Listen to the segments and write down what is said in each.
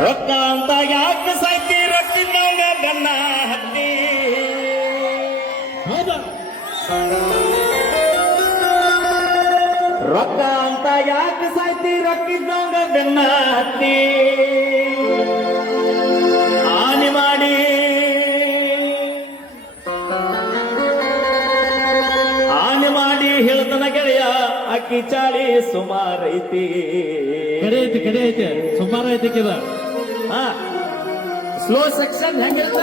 ರೊಕ್ಕ ಅಂತ ಯಾಕೆ ಸಾಕಿ ರೊಕ್ಕಿದ್ದಂಗ ಬೆನ್ನ ಹತ್ತಿ ರೊಕ್ಕ ಅಂತ ಯಾಕೆ ಸಾಯ್ತಿ ರೊಕ್ಕಿದ್ದಂಗ ಬೆನ್ನ ಹತ್ತಿ ಆನೆ ಮಾಡಿ ಹೇಳ್ತನ ಗೆಳೆಯ ಅಕ್ಕಿ ಚಾಳಿ ಸುಮಾರೈತಿ ಕಡೆ ಐತಿ ಸುಮಾರು ಐತಿ ಕಿದ ಸ್ಲೋ ಸೆಕ್ಷನ್ ಹೆಂಗಿರ್ತ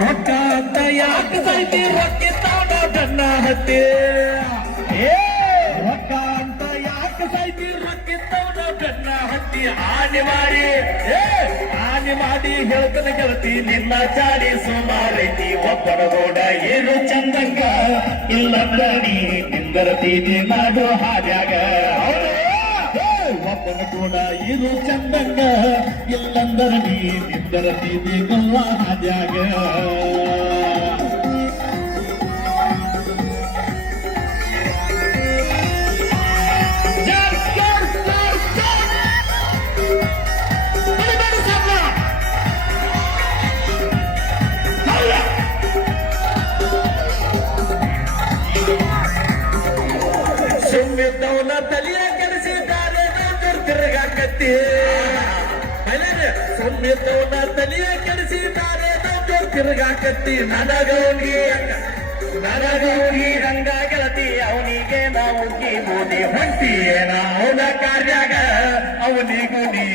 ರೊಕ್ಕ ಅಂತ ಯಾಕೆ ಸಾಯ್ತಿ ರೊಕ್ಕಿ ತಾಣ ಬೆನ್ನ ಹತ್ತಿ ರೊಕ್ಕ ಅಂತ ಯಾಕೆ ಸಾಯ್ತಿ ರೊಕ್ಕಿ ತಾಣ ಬೆನ್ನ ಹತ್ತಿ ಆನೆ ಮಾಡಿ ಹೇಳ್ತನ ಗೆಳತಿ ನಿನ್ನ ಚಾಡಿ ಸುಮಾರೈತಿ ಒಬ್ಬನ ಗೋಡ ಏನು ಚಂದಂಗ ಇಲ್ಲಂದ ನೀ ನಿಂದರತೀನಿ ನಾಡು ಹಾದ್ಯಾಗ ಒಬ್ಬನ ಕೂಡ ಇದು ಚಂದಂಗ ಇಲ್ಲಂದರ ನೀ ನಿಂದರತೀನಿ ಗಲ್ಲ ಹಾದ್ಯಾಗ ಸುಮ್ಮಿದ್ದವನ ತಲೆಯ ಕೆಲಸಿದ್ದಾರೆ ತಿರುಗಾಕತ್ತಿ ಸುಮ್ಮಿದ್ದವನ ತಲೆಯ ಕೆಲಸಿದ್ದಾರೆ ತಿರುಗಾಕತ್ತಿ ನನಗೌನಿ ಹಂಗ ಗೆಳತಿ ಅವನಿಗೆ ನಾವು ಬೂದಿ ಹೊಂಟಿ ಅವನ ಕಾರ್ಯಾಗ ಅವನಿಗೂ ನೀ